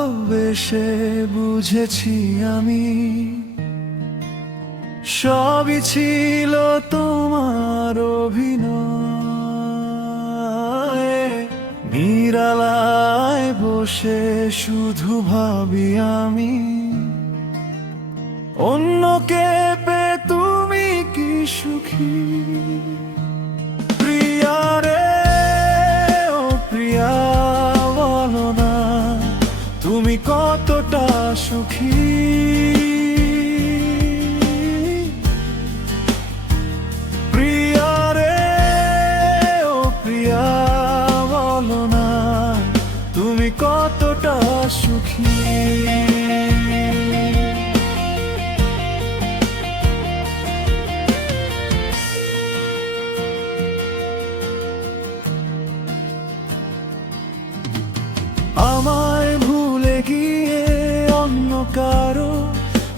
ভালোবেসে বুঝেছি আমি সবই ছিল তোমার অভিনয়। নিরালায় বসে শুধু ভাবি আমি অন্যকে পেয়ে তুমি কি সুখী। প্রিয়া রে ও প্রিয়া, বলো না তুমি কতটা সুখী। প্রিয়া রে ও প্রিয়া, বলো না তুমি কতটা সুখী। আমায় ভুলে গিয়ে অন্য কারো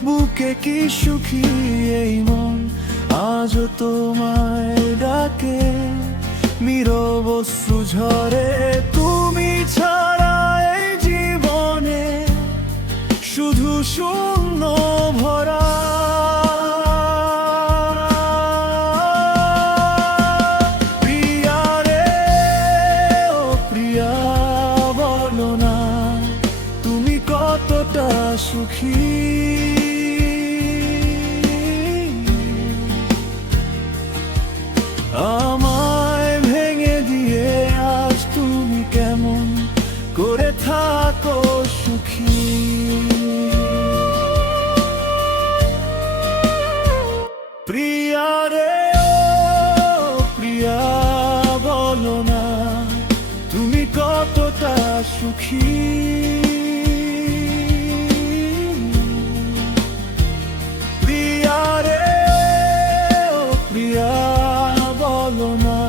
বুকে কি সুখী এই মন, আজও তোমায় ডাকে নীরব অশ্রু ঝরে। তুমি ছাড়া এই জীবনে শুধু শূন্য ভরা। প্রিয়া রে ও প্রিয়া, বলো না তুমি কতটা সুখী। আমায় ভেঙে দিয়ে আজ তুমি কেমন করে থাকো সুখী। প্রিয়া রে ও প্রিয়া, বলো না তুমি কতটা সুখী। প্রিয়া রে ও প্রিয়া, বলো না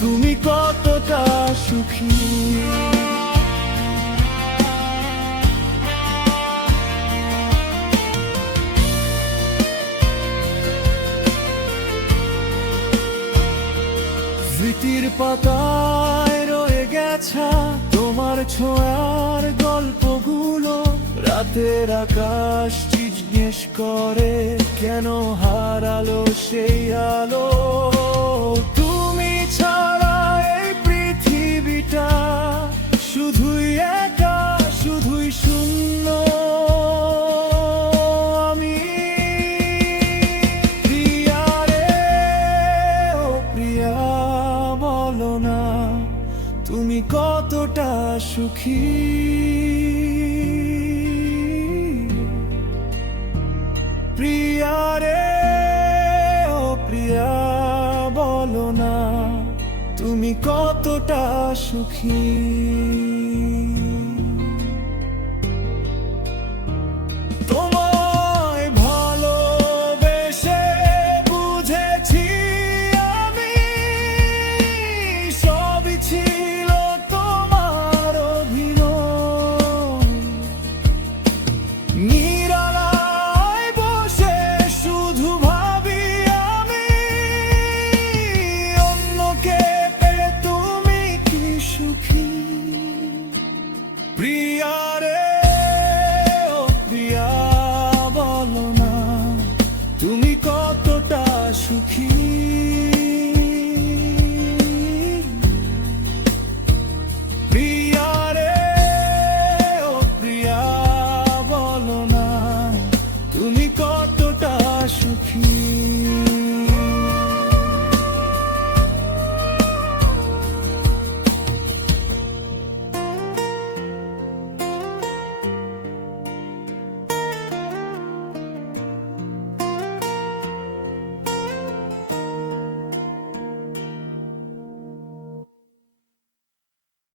তুমি কতটা সুখী। স্মৃতির পাতায় রয়ে গেছে তোমার ছোঁয়ার গল্পগুলো। রাতের আকাশ জিজ্ঞেস করে কেন হারালো সেই আলো। তুমি ছাড়া এই পৃথিবীটা শুধুই একা, শুধুই শূন্য আমি। প্রিয়া রে ও প্রিয়া, বলো না তুমি কতটা সুখী। প্রিয়া রে ও প্রিয়া, বলো না তুমি কতটা সুখী।